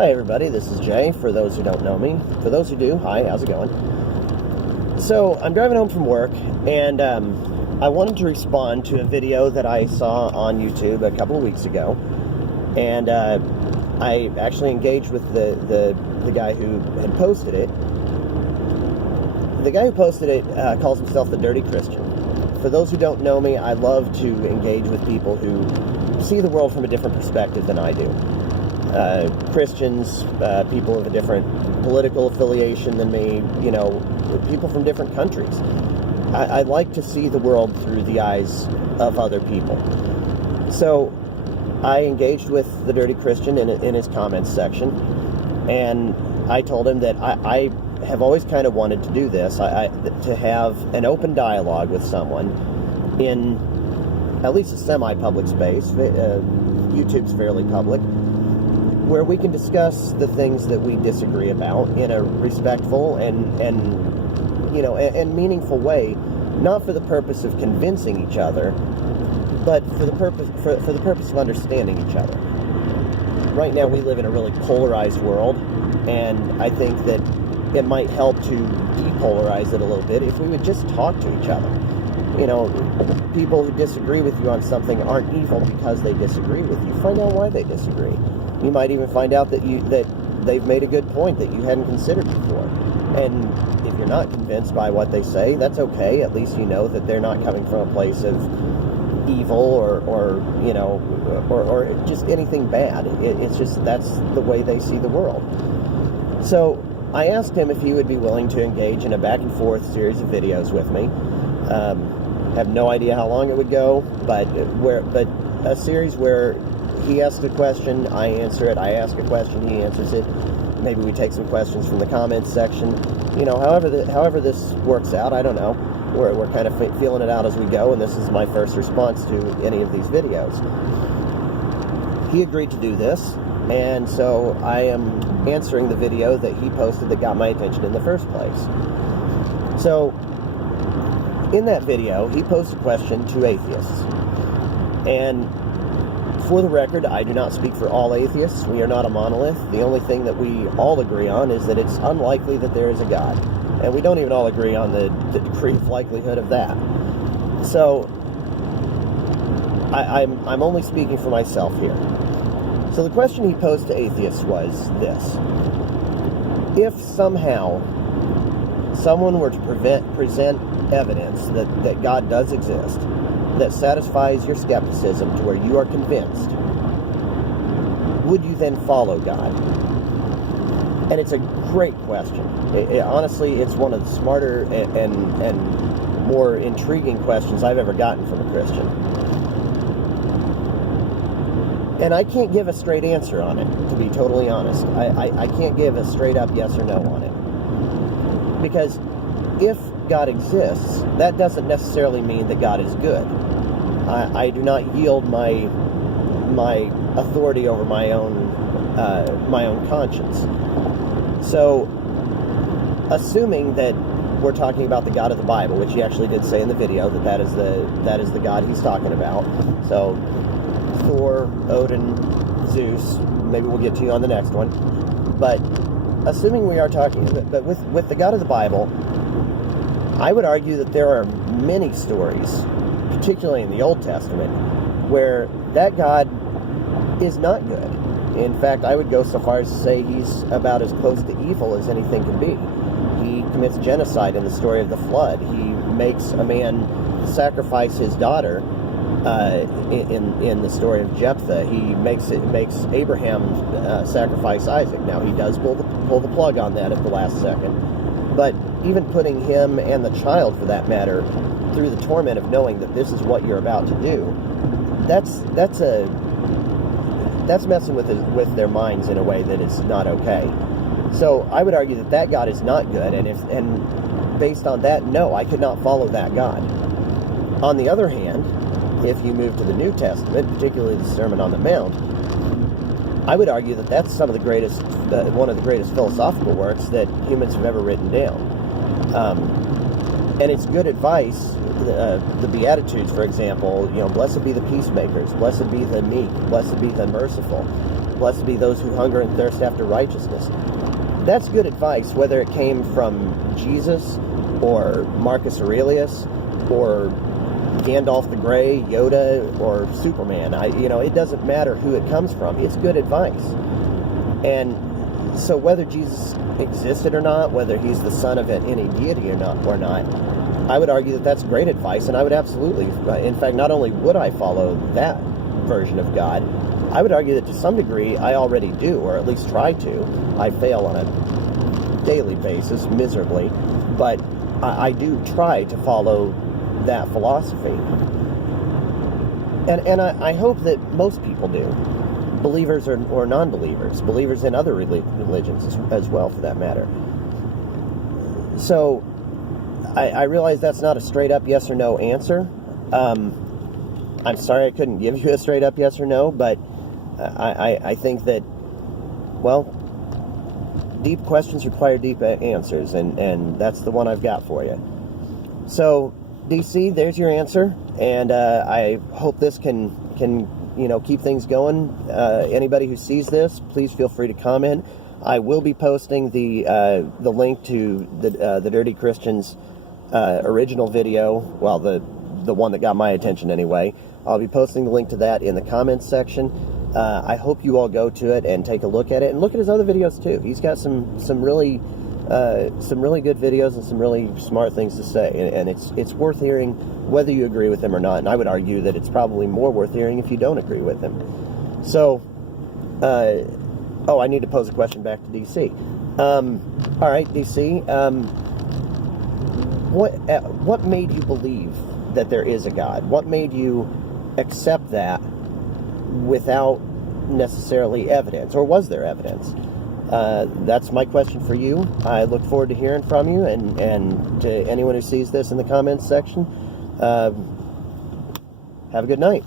Hi everybody, this is Jay, for those who don't know me. For those who do, hi, how's it going? So, I'm driving home from work, and I wanted to respond to a video that I saw on YouTube a couple of weeks ago, and I actually engaged with the guy who had posted it. The guy who posted it calls himself the Dirty Christian. For those who don't know me, I love to engage with people who see the world from a different perspective than I do. Christians, people of a different political affiliation than me, you know, people from different countries. I like to see the world through the eyes of other people. So I engaged with the Dirty Christian in his comments section, and I told him that I have always kind of wanted to do this, to have an open dialogue with someone in at least a semi-public space. YouTube's fairly public, where we can discuss the things that we disagree about in a respectful and you know, and meaningful way, not for the purpose of convincing each other, but for the purpose of understanding each other. Right now we live in a really polarized world, and I think that it might help to depolarize it a little bit if we would just talk to each other. You know, people who disagree with you on something aren't evil because they disagree with you. Find out why they disagree. You might even find out that they've made a good point that you hadn't considered before. And if you're not convinced by what they say, that's okay. At least you know that they're not coming from a place of evil or you know, or just anything bad. It's just that's the way they see the world. So I asked him if he would be willing to engage in a back and forth series of videos with me. Have no idea how long it would go, but a series where he asks a question, I answer it. I ask a question, he answers it. Maybe we take some questions from the comments section. You know, however this works out, I don't know. We're kind of feeling it out as we go, and this is my first response to any of these videos. He agreed to do this, and so I am answering the video that he posted that got my attention in the first place. So, in that video, he posed a question to atheists. And for the record, I do not speak for all atheists. We are not a monolith. The only thing that we all agree on is that it's unlikely that there is a God. And we don't even all agree on the degree of likelihood of that. So, I'm only speaking for myself here. So the question he posed to atheists was this: if somehow someone were to present evidence that God does exist, that satisfies your skepticism to where you are convinced, would you then follow God? And it's a great question. Honestly, it's one of the smarter and more intriguing questions I've ever gotten from a Christian. And I can't give a straight answer on it, to be totally honest. I can't give a straight up yes or no on it. Because if God exists, that doesn't necessarily mean that God is good. I do not yield my authority over my own conscience. So, assuming that we're talking about the God of the Bible, which he actually did say in the video that is the God he's talking about. So, Thor, Odin, Zeus. Maybe we'll get to you on the next one. But assuming we are talking, but with the God of the Bible, I would argue that there are many stories, particularly in the Old Testament, where that God is not good. In fact, I would go so far as to say he's about as close to evil as anything can be. He commits genocide in the story of the flood. He makes a man sacrifice his daughter in the story of Jephthah. He makes Abraham sacrifice Isaac. Now, he does pull the plug on that at the last second. But even putting him and the child, for that matter, through the torment of knowing that this is what you're about to do, that's messing with their minds in a way that is not okay. So I would argue that God is not good, and based on that, no, I could not follow that God. On the other hand, if you move to the New Testament, particularly the Sermon on the Mount, I would argue that that's one of the greatest philosophical works that humans have ever written down. And it's good advice. The Beatitudes, for example, you know, blessed be the peacemakers, blessed be the meek, blessed be the merciful. blessed be those who hunger and thirst after righteousness. That's good advice, whether it came from Jesus or Marcus Aurelius or Gandalf the Grey, Yoda, or Superman. It doesn't matter who it comes from. It's good advice. And so whether Jesus existed or not, whether he's the son of any deity or not, I would argue that that's great advice, and I would absolutely, in fact, not only would I follow that version of God, I would argue that to some degree I already do, or at least try to. I fail on a daily basis, miserably, but I do try to follow that philosophy. And I hope that most people do. Believers or non-believers. Believers in other religions as well, for that matter. So, I realize that's not a straight-up yes or no answer. I'm sorry I couldn't give you a straight-up yes or no, but I think that, well, deep questions require deep answers, and that's the one I've got for you. So, DC, there's your answer, and I hope this can keep things going. Anybody who sees this, please feel free to comment. I will be posting the link to the Dirty Christians original video, well, the one that got my attention anyway. I'll be posting the link to that in the comments section. I hope you all go to it and take a look at it, and look at his other videos too. He's got some really good videos and some really smart things to say, and it's worth hearing whether you agree with him or not. And I would argue that it's probably more worth hearing if you don't agree with him. So, I need to pose a question back to DC. All right, DC. What made you believe that there is a God? What made you accept that without necessarily evidence, or was there evidence? That's my question for you. I look forward to hearing from you, and to anyone who sees this in the comments section, have a good night.